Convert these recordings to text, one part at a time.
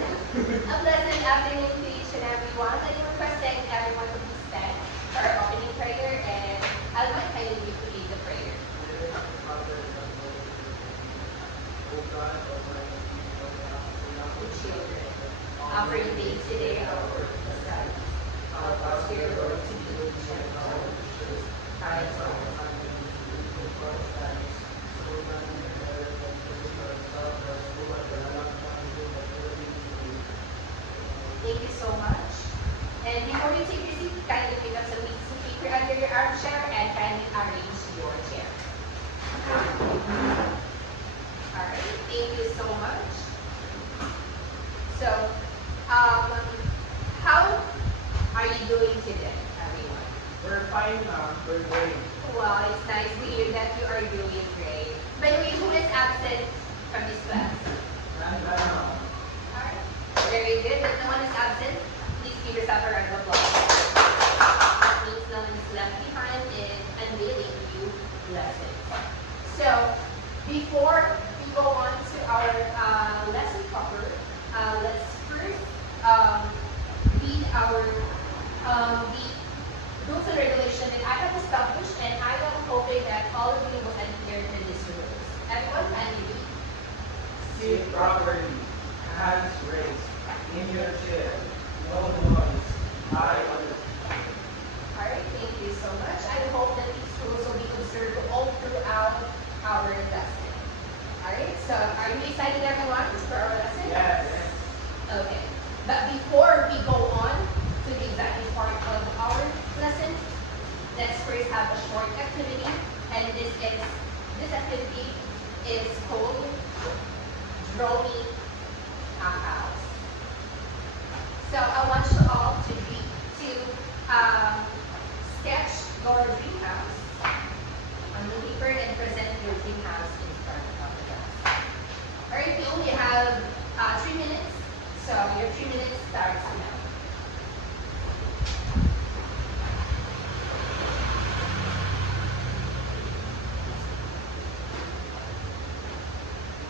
A pleasant afternoon to each and everyone. I requesting everyone to please stand for our opening prayer, and I would like kindly you to lead the prayer. The children, offer you the today our work of God. Our Pastor, Lord, to be with you and all the churches. Thank you so much. And before you take your seat, kindly pick up some pieces of paper under your armchair and kindly arrange your chair. Alright, thank you so much. So, how are you doing today, everyone? We're fine now. We're great. Well, it's nice to hear that you are doing great. By the way, who is absent from this class? None now. Alright, very good. If no one is absent, please give yourself a round of applause. That means no one is left behind in unveiling new lessons. So, before we go on to our lesson proper, let's first read our the rules and regulations that I have established, and I am hoping that all of you will adhere to these rules. Everyone, can you read? Sit properly. Hands raised. In your chair. No noise. Eye on the Alright, thank you so much. I hope that these rules will be observed all throughout our lesson. Alright, so are you excited, everyone, for our lesson? Yes. Okay, but before we go on to the exciting part of our lesson, let's first have a short activity, and this activity is called drawing a house. So I want you all to sketch your dream house on the paper and present your dream house in front of the class. Alright, we only have 3 minutes, so your 3 minutes starts now.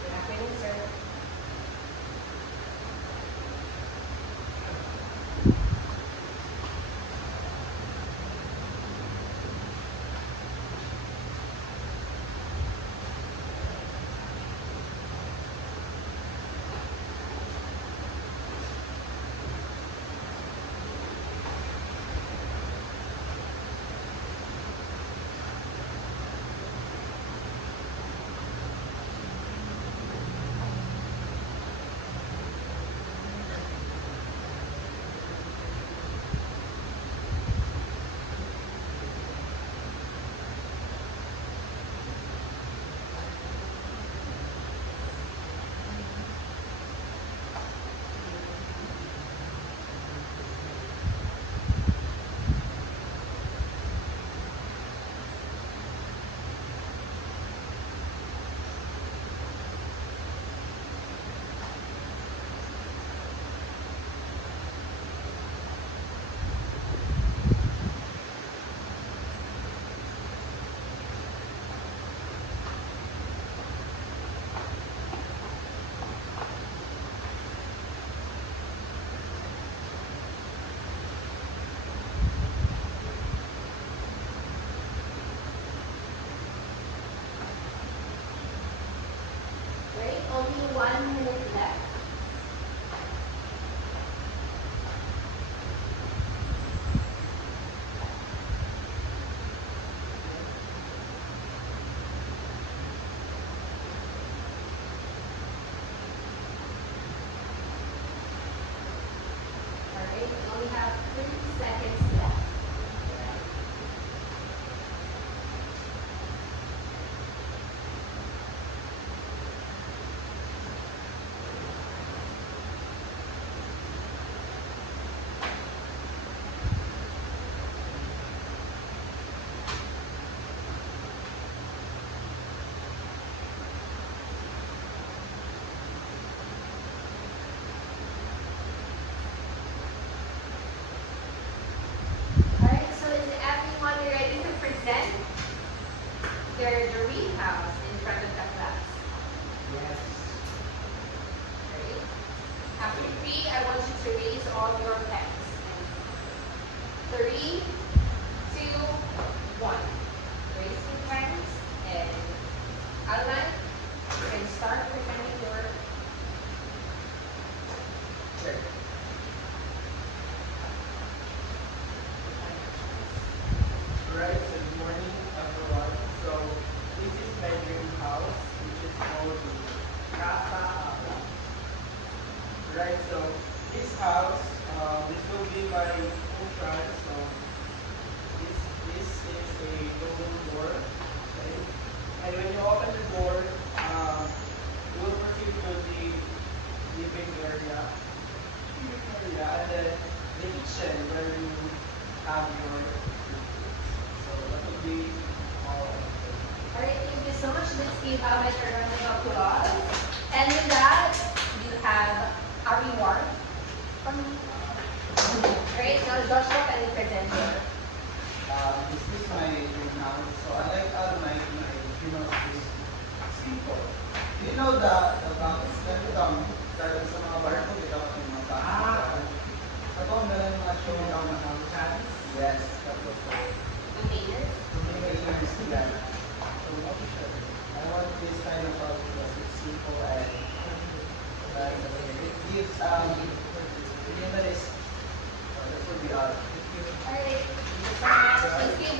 Good afternoon, sir. of your pens. 3, 2, 1. Raise your hands and outline. You can start presenting your Right, so good morning everyone. So this is my dream house, which is called the Casa Abra. Right, so this house, this will be my entrance. So this is a double door. Okay? And when you open the door, you will proceed to the living area, and then the kitchen where you have your so that would be all of it. Alright, thank you so much. Let's give a round of applause. And with that, you have a reward from me. Alright, now Joshua, can you present your This is my dream house. So I like all my dream house is simple. You know the box that dahil sa mga barko, ito yung mga box. Ito ang meron mga show ng mga cans. Yes, tapos container? containers yan. So I want this kind of house because it's simple and it gives minimalist. So that would be all. Thank you. Alright, let's give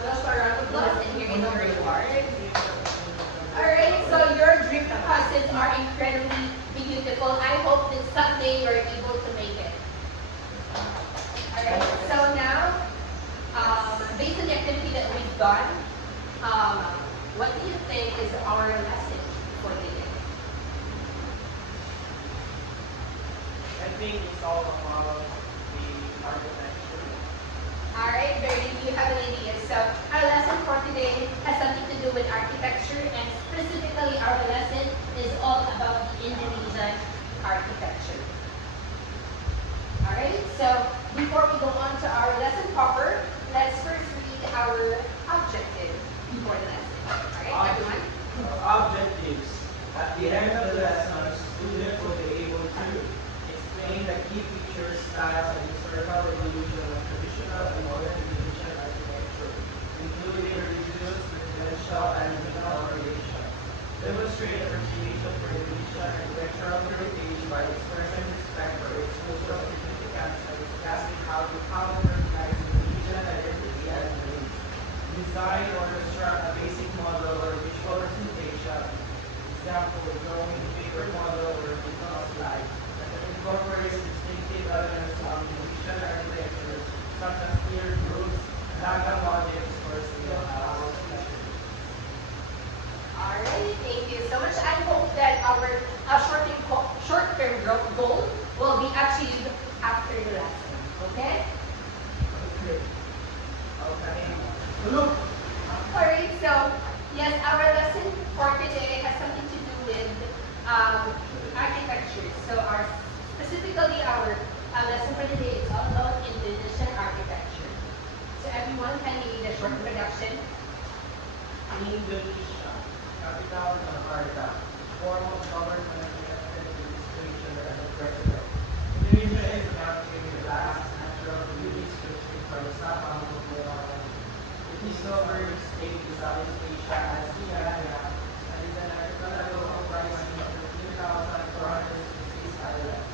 Joshua a round of applause and here is your reward. Alright, so your dream houses are incredibly beautiful. I hope that someday you're able to make it. Alright, so now, based on the activity that we've done, what do you think is our lesson for today? I think it's all about the architecture. Alright, very good. You have an idea. So our lesson for today has something to do with architecture, and specifically our lesson is all about the Indonesian architecture. Alright, so before we go on to our lesson proper, let's first read our objective before the lesson. Alright, everyone? Objectives. At the end of the lesson, students will be able to explain the key features, styles, and historical evolution of traditional and modern Indonesian architecture, including religious, residential, and regional variation. Demonstrate appreciation for Indonesian architectural heritage by expressing respect for its cultural significance and discussing how to recognize Indonesian identity and beliefs. Design or construct a basic model or visual presentation, example, drawing a paper model or digital slide, that incorporates distinctive elements of Indonesian architecture, such as clear roofs, dagang motifs, or steel houses. Alright, thank you so much. I hope that our short-term goal will be achieved after the lesson. Okay? Okay. Okay. Look. Alright, so yes, our lesson for today has something to do with architecture. So specifically our lesson for today is all about Indonesian architecture. So everyone, can you read a short introduction? Indonesia, capital Jakarta, form of government elected administration as a president. Indonesia is a country with vast natural beauties ranging from Sabah to Boracay. It is sovereign state in Southeast Asia as Indonesia and is an archipelago comprising of 13,466 islands.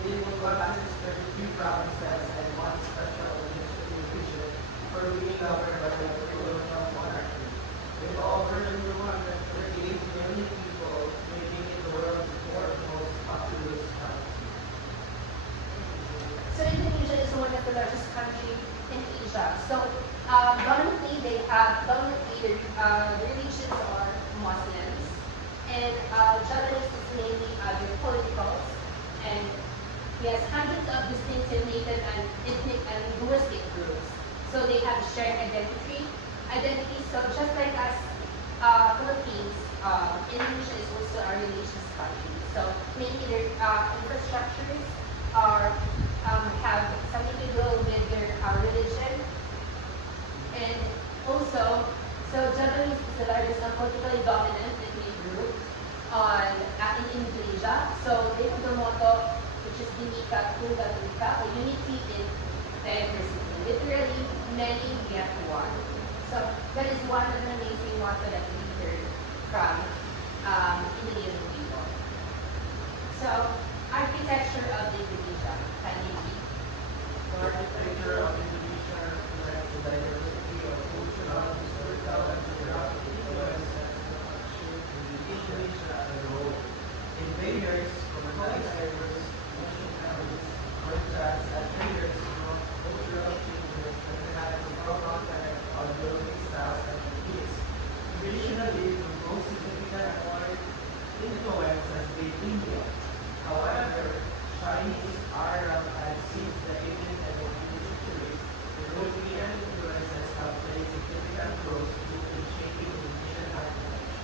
It encompasses 33 provinces and one special administrative region for being governed by the colonial monarchy. With over 238 million people, making it the world's fourth most populous country. So Indonesia is one of the largest country in Asia. So dominantly the religions are Muslims, and Javanese is mainly their politicals, and yes, hundreds of distinctive native and ethnic and linguistic groups. So they have shared identity. So just like us, Philippines, Indonesia is also a religious country. So mainly their infrastructures are have something to do with their religion, and also, so Javanese is the largest and politically dominant ethnic group in Indonesia. So they have the motto, which is unica, plural, unica, or unity in diversity. Literally, many yet one. So that is one of the amazing motto that we heard from Indonesian people. So, architecture of Indonesia. Can you read? The architecture of Indonesia reflects the diversity of cultural, historical, and geographic influences that shape Indonesia as a whole. In Bayers, colonize diverse nationalities, contrasts and triggers from cultural changes that had a profound effect on building styles and techniques. Traditionally, the most significant foreign influence has been India. However, Chinese, Arab, and since the 18th and 19th centuries, European influences have played significant roles in shaping Indonesian architecture.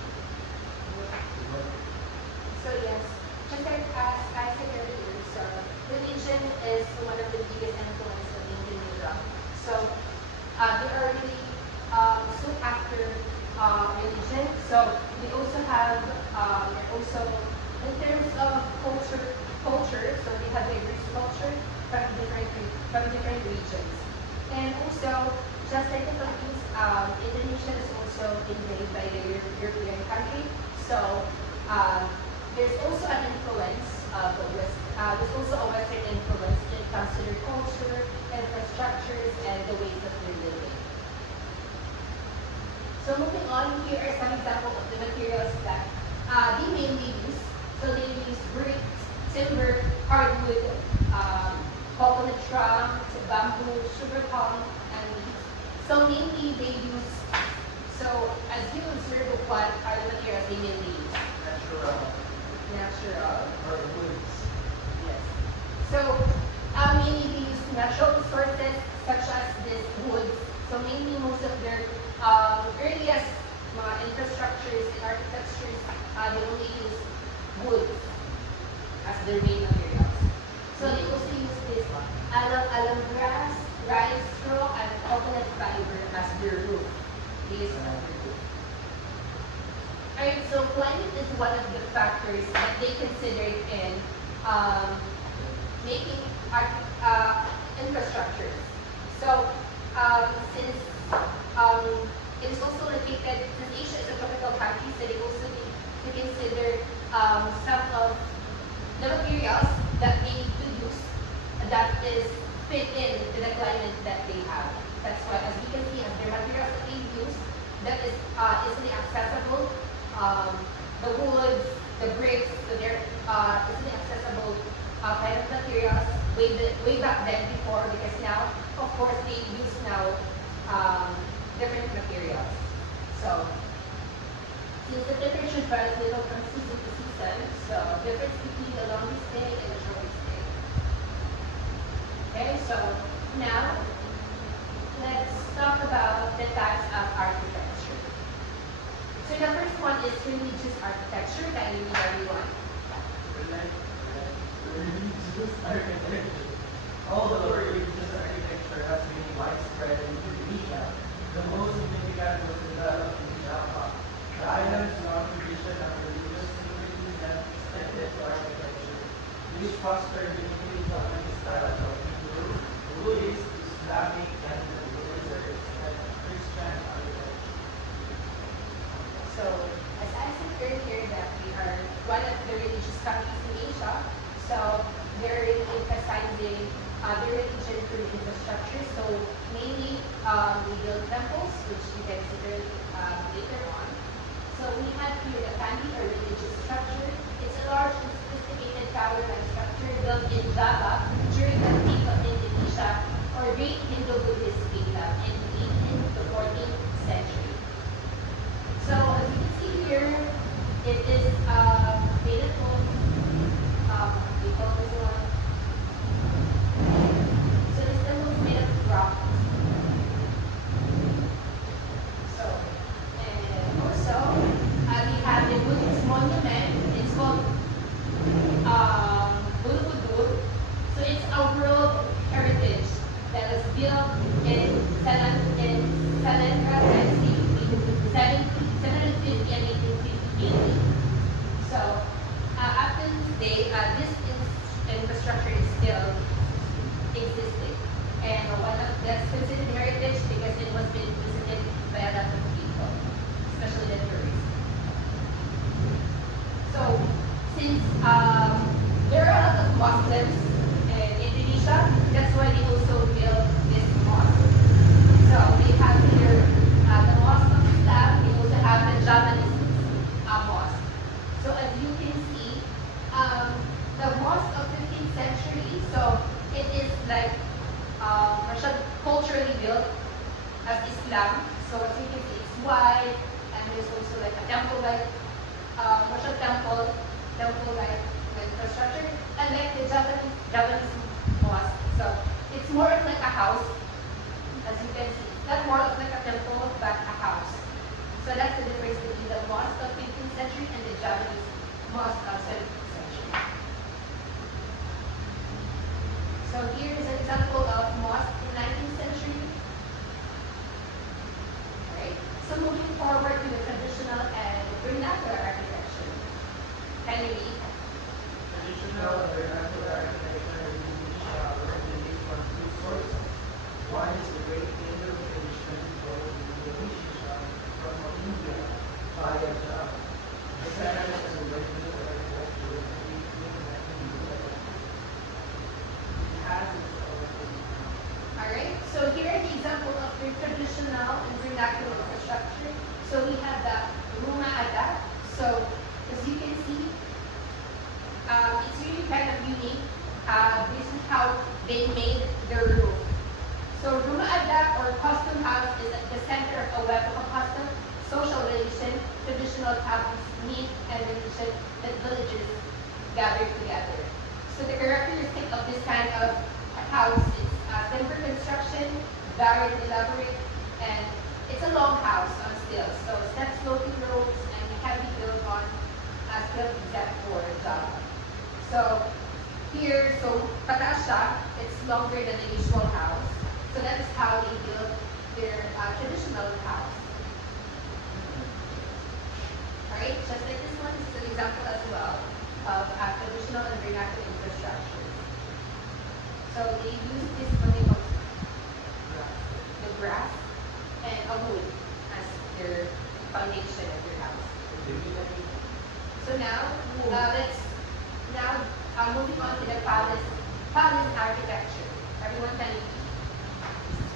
So yes, just like as I said earlier, so religion is one of the biggest influence of Indonesia. So they are really sought after religion. So we also have also in terms of culture. So we have diverse culture from different regions, and also just like the Philippines, Indonesia is also invaded by the European country. So there's also an influence of the West. There's also a Western influence when it comes to their culture, infrastructures, and the ways that they're living. So moving on, here are some examples of the materials that they mainly use. So they use brick, timber, hardwood, coconut trunk, bamboo, sugar palm, and leaves. So mainly they use, so as you observe, what are the materials they mainly use? Natural. Or woods. Yes. So mainly they use natural resources such as this wood. So mainly most of their earliest infrastructures and architectures, they only use wood as their main materials. So they also use this alam grass, rice straw, and coconut fiber as their roof. This as their roof. Alright, so climate is one of the factors that they considered in making infrastructures. So since it is also located, since Asia is a tropical country, so they also need to consider some of the materials that they need to use that is fit in to the climate that they have. That's why, as you can see, as their materials that they use, that is easily accessible. The woods, the bricks, so they're easily accessible kind of materials way back then before, because now, of course, they use now different materials. So, since the temperature varies little from season to season, so difference between the longest day and the shortest day. Okay, so now let's talk about the types of architecture. So the first one is religious architecture. Can you read everyone? Religious architecture. Although religious architecture has been widespread in Indonesia, the most significant was developed in Java. The island's long tradition of religious symbolism extended to architecture, which fostered the individual styles of Hindu, Buddhist, Islamic, and Christian architecture. So, as I said earlier, that we are one of the religious countries in Asia, so they're really emphasizing their religion through infrastructure. So, mainly we build temples, which you can see later on. So, we have here the Kandi, or religious structure. It's a large and sophisticated tower-like structure built in Java during the peak of Indonesia, or Great Hindu-Buddhist Kingdom in the 18th to 14th century. So as you can see here, it is made up of, we call this one. So this temple is made up of rock. So, and also, we have the Buddhist monument. It's called Borobudur. So it's a world heritage that was built siya. That's why they also built this mosque. So they have here the mosque of Islam. They also have the Javanese mosque. So as you can see, the mosque of 15th century, so it is like culturally built as Islam. So as you can see, it's wide, and there's also like a temple-like, temple-like infrastructure, and like the Javanese mosque. So it's more of like a house, as you can see. It's not more of like a temple, but a house. So that's the difference between the mosque of 15th century and the Javanese mosque of 17th century. So here is an example of mosque in 19th century. Right. So moving forward to the traditional and vernacular architecture. Can you read? Traditional and vernacular architecture in Indonesia originates from two sources. One is the Great Indo tradition brought to Indonesia from India via Java. The second is the vernacular architecture of the India. It has its own. Alright, so here are the example of your traditional and vernacular infrastructure. So we have the rumah adat. So as you can see, it's really kind of unique. This is how they made their roof. So rumah adat or custom house is at the center of a web of custom, social relation, traditional taboos, myth, and religion that villages gather together. So the characteristic of this kind of house is timber construction, very elaborate, and it's a long house on stilts. So step sloping roads and heavy built on stilt except for Java. So here, so pataas siya, it's longer than the usual house. So that is how they built their traditional house. Alright, just like this one, this is an example as well of traditional and vernacular infrastructure. So they use this what they call the grass and a wood as their foundation of their house. So now, moving on to the palace architecture. Everyone can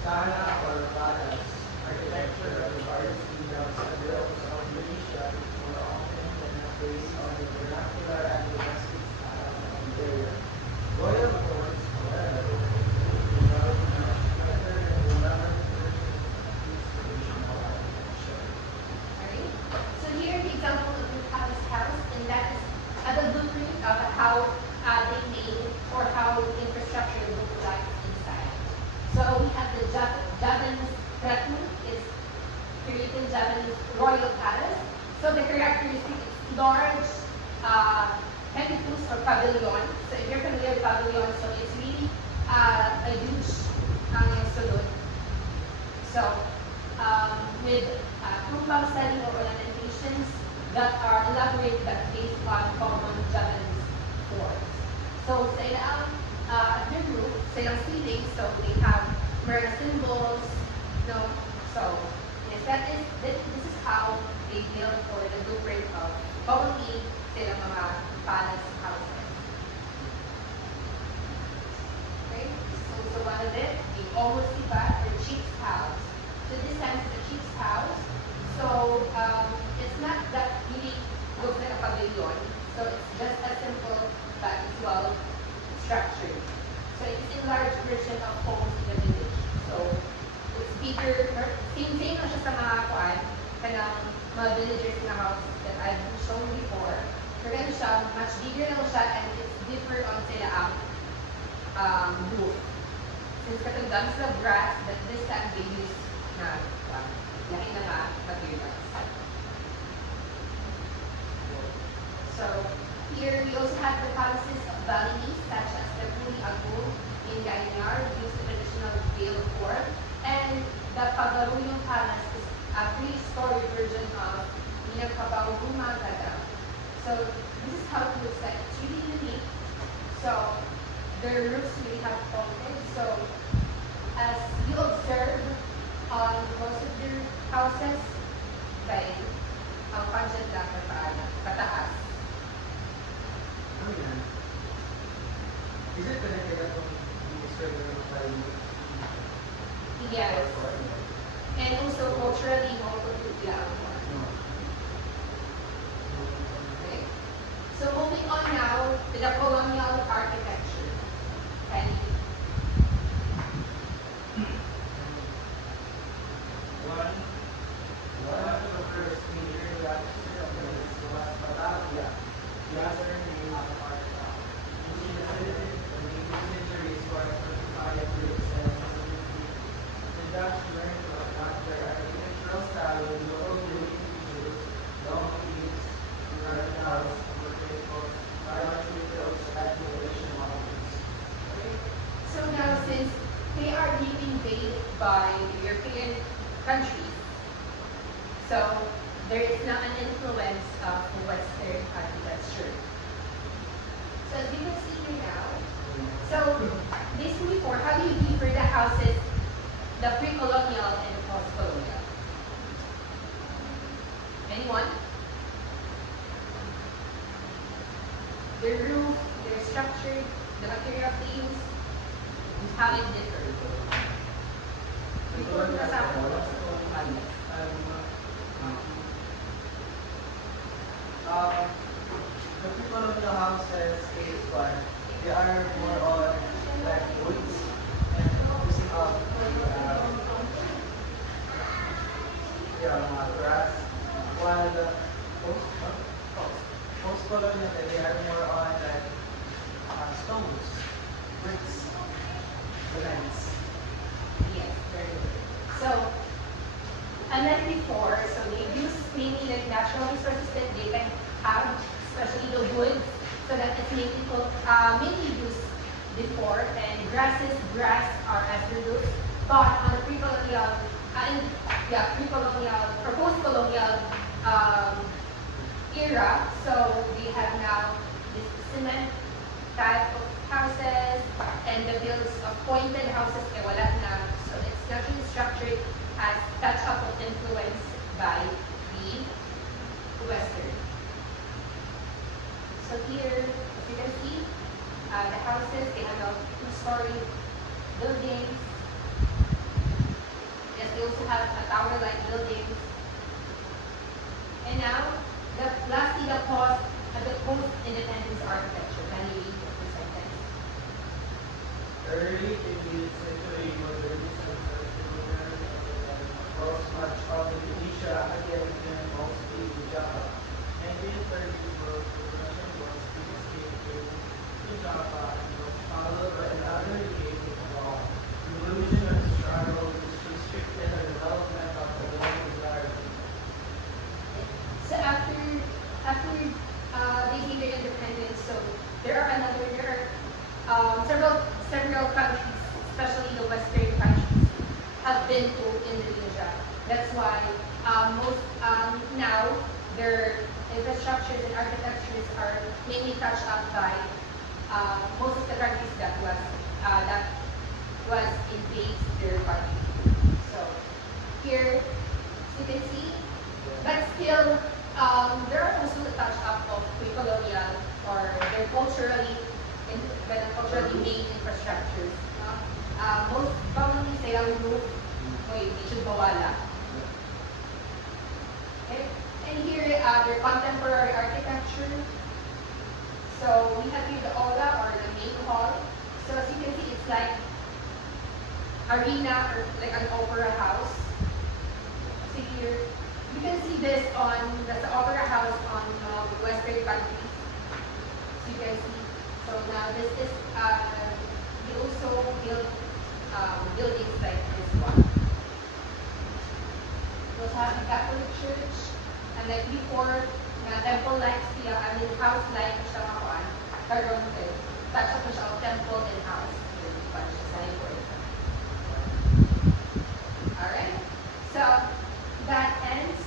Istana or palace architecture refers to the built of Indonesia more often than based on the vernacular and domestic style of interior. Royal courts, however, develop much better and elaborate versions of this traditional architecture. Alright. So here the example of the palace house, and that is the blueprint of how they made or how the infrastructure looked like inside. So we have the Javanese Ratu, it's created Javanese royal palace. So the characteristic is large edifice or pavilion. So if you're familiar with pavilion, so it's really a huge salon. So with tumpang setting or ornamentations that are elaborate but based on common Javanese forms. So sa ilang their roof, sa ilang ceiling, so they have mga symbols, no? So yes, this is how they build or the blueprint of commonly sa ilang mga palace houses. Okay, so one of it, the almost iba or chief's house. So this time is a chief's house. So it's not that really looks like a pavilion. So it's just a simple but it's well structured. So it's a large version of homes in the village. So it's bigger, same na siya sa mga kuan, kanang mga villagers na house that I've shown before. So ganun siya, much bigger na siya and it's different on sila ang roof. Since katagdan sa brass, that this time they use na lahi na nga materials. So here we also have the palaces of Balinese such as the Puli Agung in Gainar, used the traditional veil form, and the Pagaruyong Palace is a three-story version of Minangkabao Rumah Gada. So this is how it looks like. It's really unique. So their roofs really have vaulted. So as you observe on most of their houses, by ang pansyan lang na pataas. Ano yan? Is it connected to this Yes. And also culturally, okay. So moving on now to the colonial architecture. Okay. One of the first major reactions was Batavia, the other name of Marta, which is considered the major centuries for 45 years and specifically the Dutch learned to adapt their architectural style with local building features, long eaves, guardrails, porticos, large windows, and elevation mountains. Okay. So now since they are being invaded by European countries, so there is now an influence of the Western architecture. So as you can see here now, so basically before, how do you differ the houses, the pre-colonial and the post-colonial? Anyone? The roof, their structure, the material themes, how it differs. Before The pre-colonial houses is what they are more on like woods and using of the grass, while the post-colonial they are more on like stones, bricks, cements. Yes, very good. So, unlike before, so they use mainly the natural resources that they can have, especially the wood, so that it's mainly used before, and grass are as reduced. But on the pre-colonial, pre-colonial or post-colonial um, era, so they have now this cement type of houses and the builds of pointed houses wala na. So it's naturally structured as touch up of influence by the Western. So here, as you can see, the houses, they have a two-story buildings. Yes, they also have a tower-like buildings. And now, lastly, the post-independence architecture. Can you read the sentence? Early 18th century modernism across much of Indonesia, again mostly in Java. 1930s world progression was escape to Java and was followed by another decade in Guam. Revolution and struggle which restricted the development of the local environment. So after they gained their independence, so there are several countries, especially the Western countries, have been to Indonesia. That's why most now their infrastructures and architectures are mainly touched up by most of the countries that was invaded their country. So here, as you can see, but still, there are also the touch up of pre-colonial or their culturally made infrastructures. Most commonly say ang roof, medyo bawala. Okay? And here, their contemporary architecture. So we have here the aula or the main hall. So as you can see, it's like arena or like an opera house. So here, you can see this that's the opera house on Western countries. So you can see. So now this is, we also build buildings like this one. We also have the Catholic Church, and like before, temple-like siya, house-like siya makuan. Karon touch up siya of temple and house. Alright, so that ends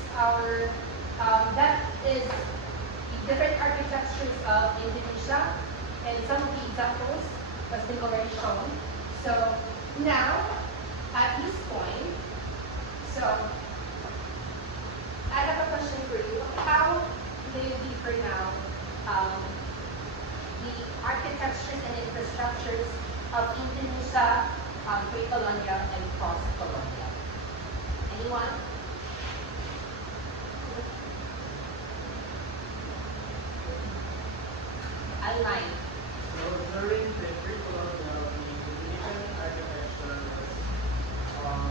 that is the different architectures of Indonesia, and some of the examples has been already shown. So now, at this point, so I have a question for you. How do you differ now the architectures and infrastructures of Indonesia, pre-colonial and post-colonial? Anyone? Outline. So during the pre-colonial, the Indonesian architecture was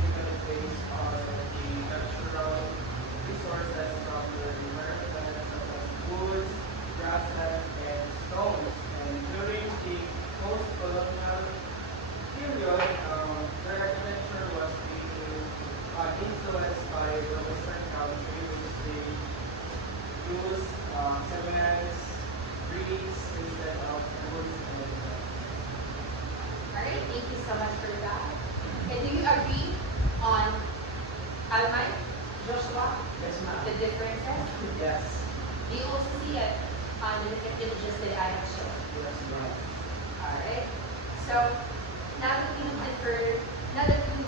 typically based on the natural resources from the environment such as woods, grasses, and stones. And during the post-colonial period, their architecture was being influenced by the Western countries, which they use cements, bricks instead of woods and Alright, thank you so much for that. And do you agree on outline, Joshua? yes, ma'am. The differences? Yes. Do you also see it on the different images that I have shown? Yes, ma'am. Alright. So now that we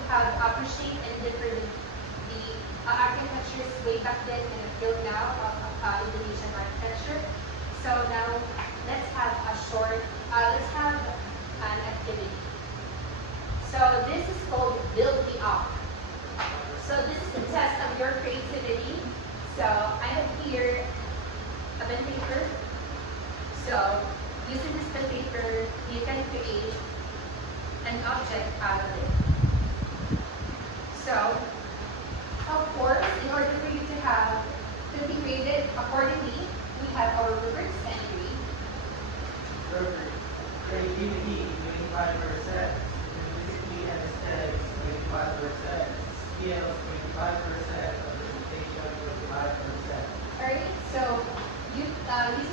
have appreciated and differed the architectures way back then and until now of Indonesian architecture. So now let's have let's have an activity. So this is called Build Me Up. So this is a test of your creativity. So I have here a pen paper. So using this pen paper, you can create an object out of it. So, of course, in order for you to be graded accordingly, we have our rubrics and grade. Perfect. Creativity, 25%. Simplicity and aesthetics, 25%. Skills, 25%. Presentation, 25%. Alright, so using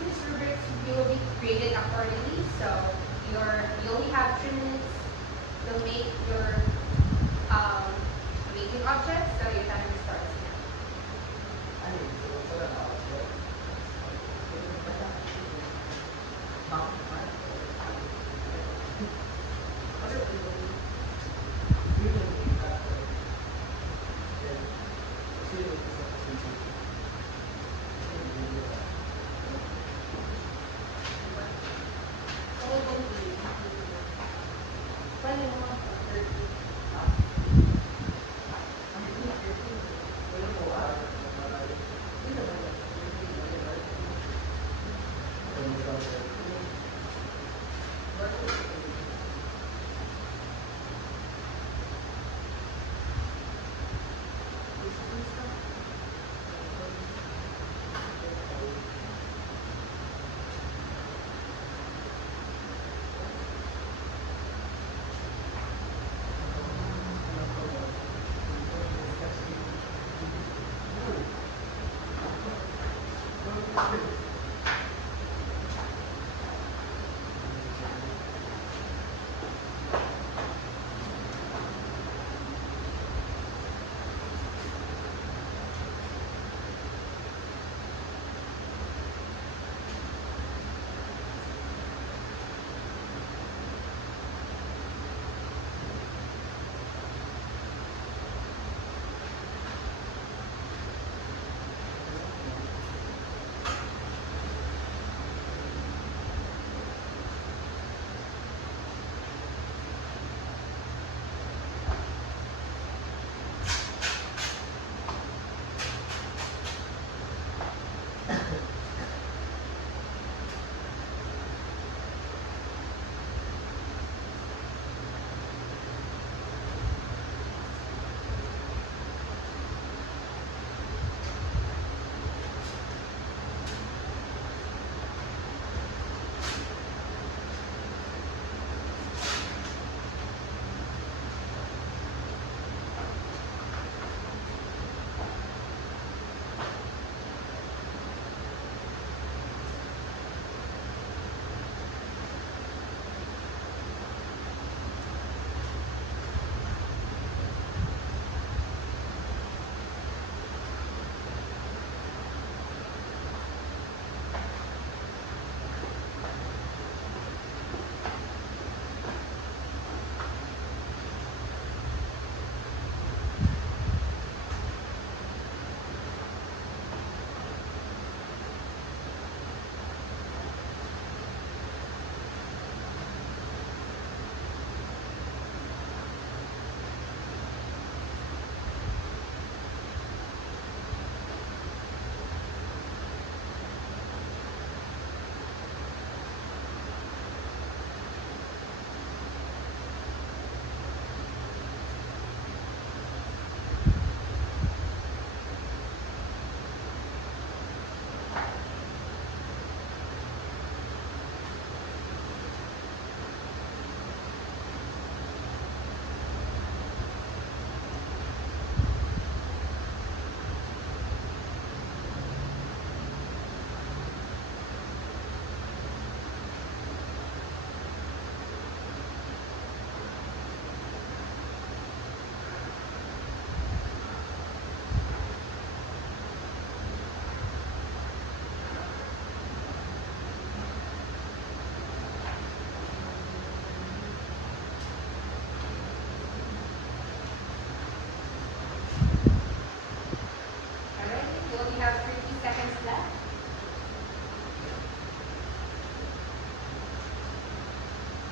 this rubrics, you will be graded accordingly. So you only have 3 minutes to make your making object. So your time starts now.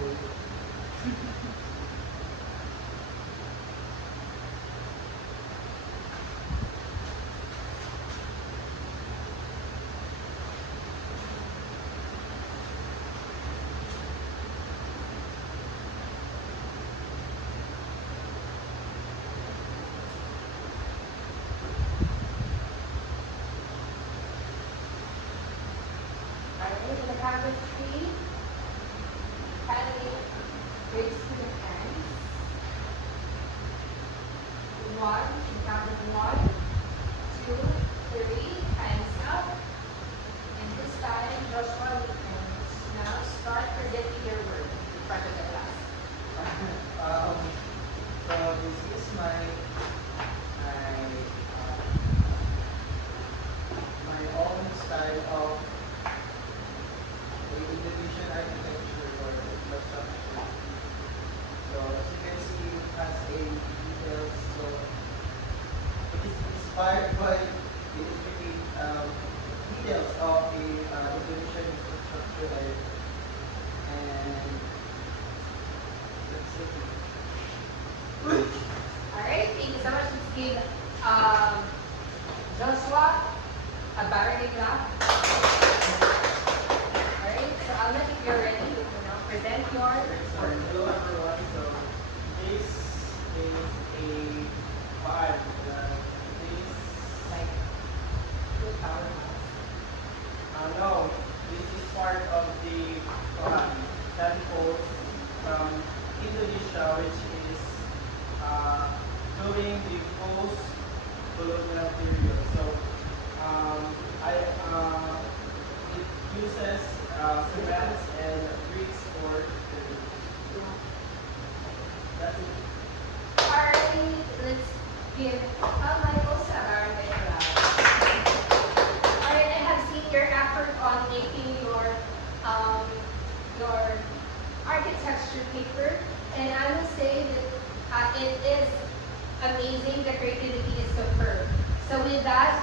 Alright, to the count of three, kindly raise to your hands. One, to the count of one, two, three, hands up. And this time, Joshua will now start presenting your word in front of the class. So this is my own style of the Indonesian architecture or construction. So as you can see, it has a details. So it is inspired by the intricate details of the Indonesian construction area. And that's it. Alright, thank you so much. Let's give Joshua a barricade clap. Alright, so I'll let if you're ready, present your Sorry, hello everyone. So this is a vibe that is like the powerhouse. No, this is part of the temples from Indonesia, which is during the post-colonial period. So it uses cements and bricks for the that's it. Alright, let's give Michael a barricade clap. Alright, I have seen your effort on making your architecture paper, and I will say that it is amazing. The creativity is superb. So with that,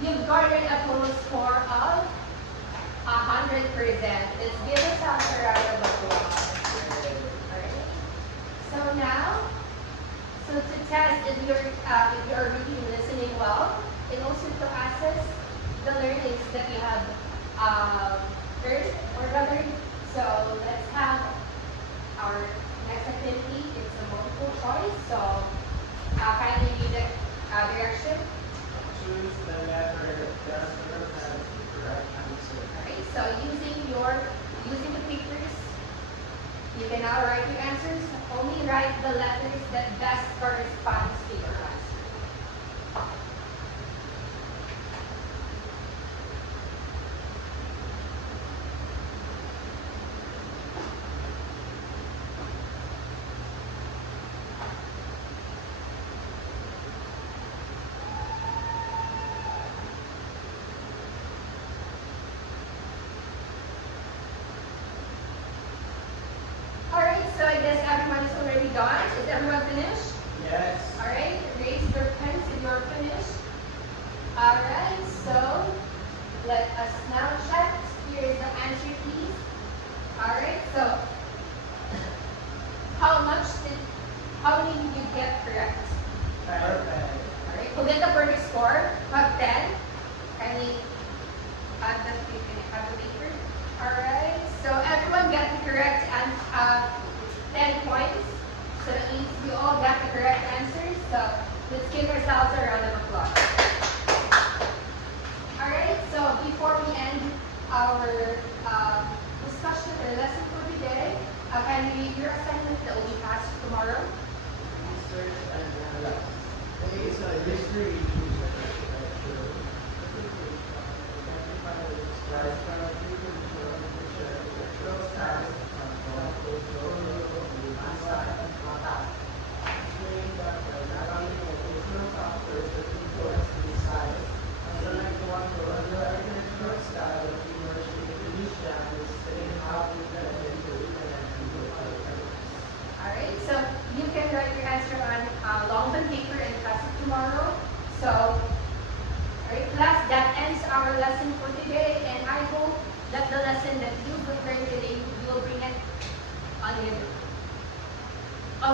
you've garnered a total score of 100%. Let's give yourself a round of applause. Alright. So now, to test if you're really listening well, and also to assess the learnings that you have learned or gathered. So let's have our next activity. It's a multiple choice. So kindly read the direction. Choose the letter that best represents the correct answer. Alright, so using the papers, you can now write your answers. Only write the letters that best corresponds to your answer. Alright, so I guess everyone is already done. Is everyone finished? Yes. Alright, raise your pens if you're finished. Alright, so let us now check. Here is the answer, please. Alright, so how many did you get correct? Perfect. Alright, we'll get the perfect score of 10. Kindly add the paper. Alright, so everyone got the correct 10 points. So that means we all got the correct answers. So let's give ourselves a round of applause. Alright, so before we end our discussion or lesson for today,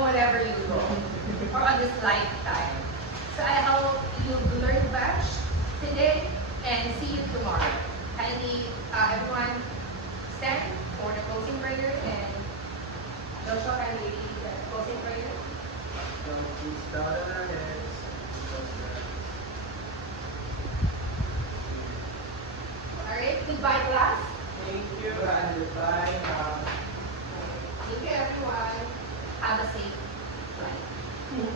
whenever you go, or on this lifetime. So I hope you've learned much today, and see you tomorrow. Kindly, everyone, stand for the closing prayer, and Joshua, can you lead the closing prayer? So please bow down our heads. Close our eyes. Alright, goodbye class. Thank you and goodbye. Thank you everyone. Have a safe flight.